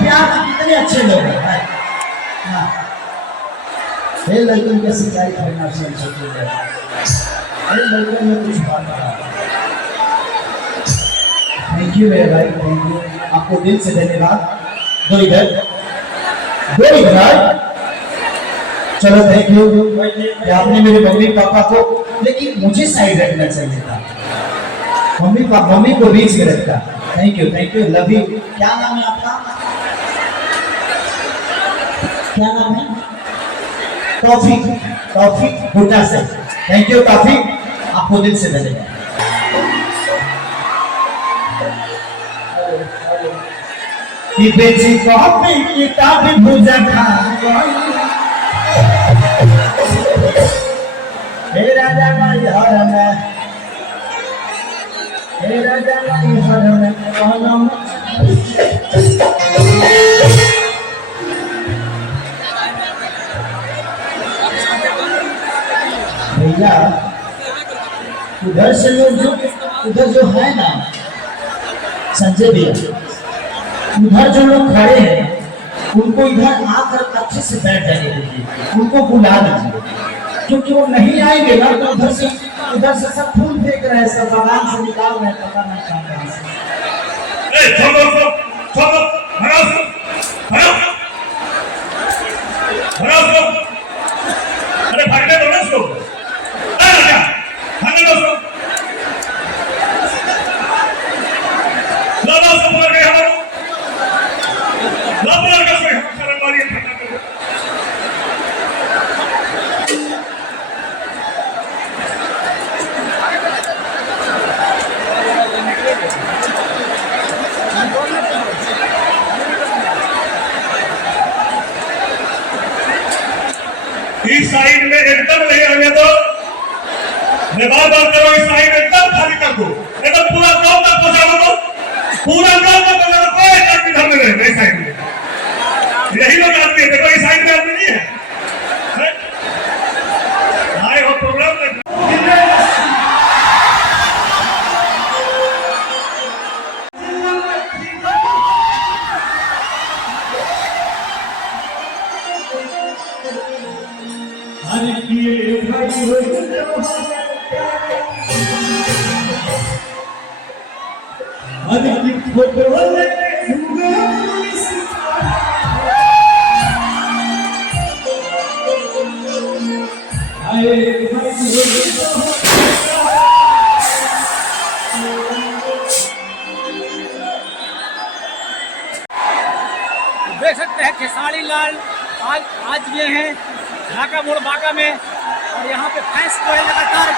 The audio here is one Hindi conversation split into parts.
प्यार से कितने अच्छे लोग हैं भाई। हाँ, ये लड़कों के सिंचाई करना छोटे हैं, ये लड़कों में कुछ बात है। थैंक यू मेरे भाई, थैंक यू, आपको दिल से धन्यवाद। दो इधर चलो, थैंक यू कि आपने मेरे मम्मी पापा को, लेकिन मुझे साइड रखना चाहिए था, मम्मी को बीच में रखता। Thank you, love you. क्या नाम है आपका? क्या नाम है? टॉफी भुट्टा से। थैंक यू टॉफी, आपको दिल से धन्यवाद। बेची कॉफी किताब भुजा खा हे राजा भाई हर में, हे राजा भाई हर में कलम। भैया उधर से लोग जो है ना संजय भैया, उधर जो लोग खड़े हैं उनको इधर आकर अच्छे से बैठ जाने दीजिए, उनको बुला दीजिए, क्योंकि वो नहीं आएंगे ना तो उधर से सब फूल फेंक रहे हैं, सब बागान से निकाल रहे हैं, पता नहीं कहां से। अरे भागने दो ना इसको, भागने दो इसको, लो उसको पकड़ के हमारो, लो पकड़ के उसको शर्म मारी है। इस साइड में एकदम नहीं आने दो, बात करो, इस साइड एकदम खाली कर दो, एकदम पूरा गांव तक पहुंचा दो, पूरा गांव तक पहुंचा दो, कोई आदमी घर में रहे इस साइड में, यही लोग आदमी है, देखो इस साइड में आदमी नहीं है, आए हो प्रोग्राम में। देख सकते हैं खेसारी लाल आज ये हैं ढाका मोड़ बांका में, और यहाँ पे फैंस जो है लगातार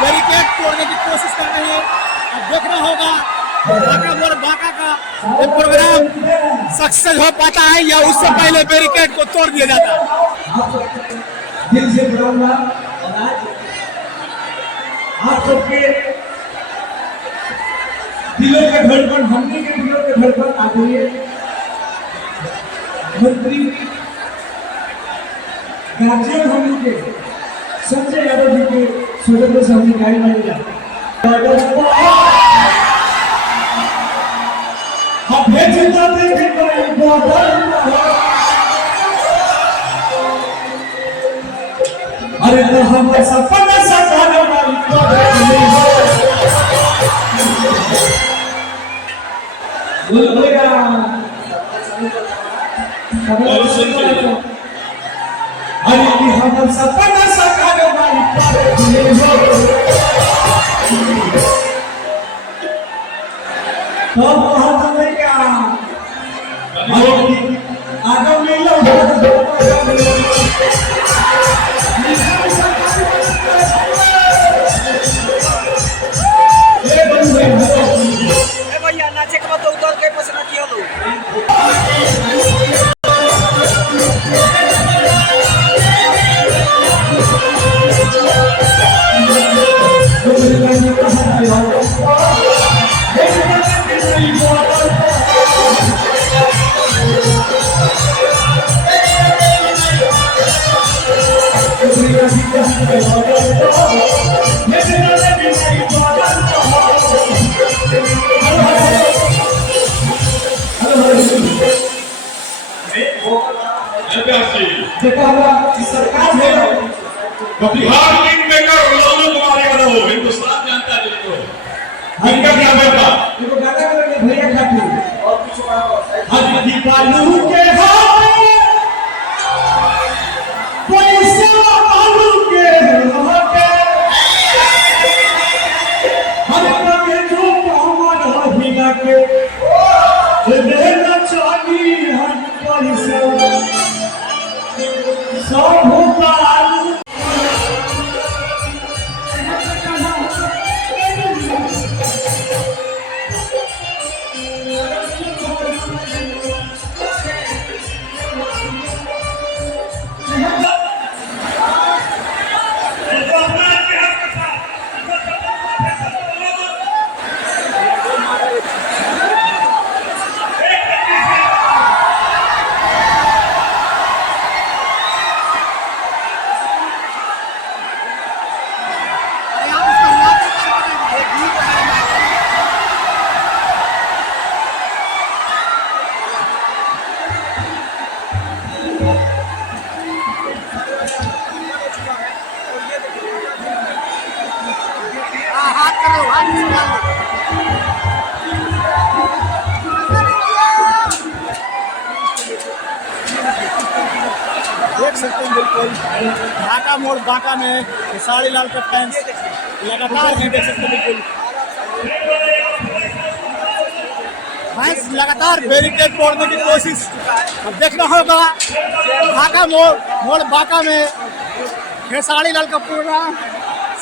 बैरिकेड तोड़ने की कोशिश कर रहे हैं। अब देखना होगा ढाका मोड़ बांका का ये प्रोग्राम सक्सेस हो पाता है या उससे पहले बैरिकेड को तोड़ दिया जाता है। दिल से बुलाऊंगा, और आज आप सबके दिलों के धड़कन, हमने के दिलों के धड़कन आ गई है। मंत्री गार्जियन होने के संजय यादव जी के स्वतंत्र सामने गाड़ी मारेगा। हम भेजना देखे अरे तो हम सपना साकार बोलेगा अरे कि हम सपना साकार तो बहुत नहीं क्या आगे नहीं लो भैया नाचे के बाद तो उतर के पसंद किया लो। इनका क्या बेटा इनको गाना करेंगे भैया ठाकुर और कुछ हल्दी बालू के पैसे बालू के होते हर कभी जो कमर हिला के देना चाहिए हर पैसे सब होता हाथ करो, हाथ निकालो। देख सकते हैं बिल्कुल ढाका मोड़ बांका में खेसारी लाल के फैंस लगातार हैं, देख सकते हैं बिल्कुल फैंस लगातार बैरिकेड तोड़ने की कोशिश। अब देखना होगा ढाका मोड़ बांका में खेसारी लाल का प्रोग्राम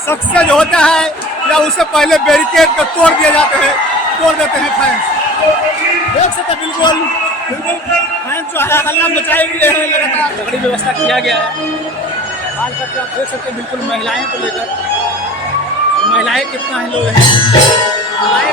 सक्सेस होता है या उससे पहले बैरिकेड को तोड़ दिए जाते हैं, तोड़ देते हैं फैंस। देख सकते हैं बिल्कुल फैंस जो है हल्ला मचाए हुए हैं, लगातार तगड़ी व्यवस्था किया गया है। हाल तक आप देख सकते हैं बिल्कुल महिलाएं को लेकर, महिलाएं कितना है लोग हैं, महिलाएं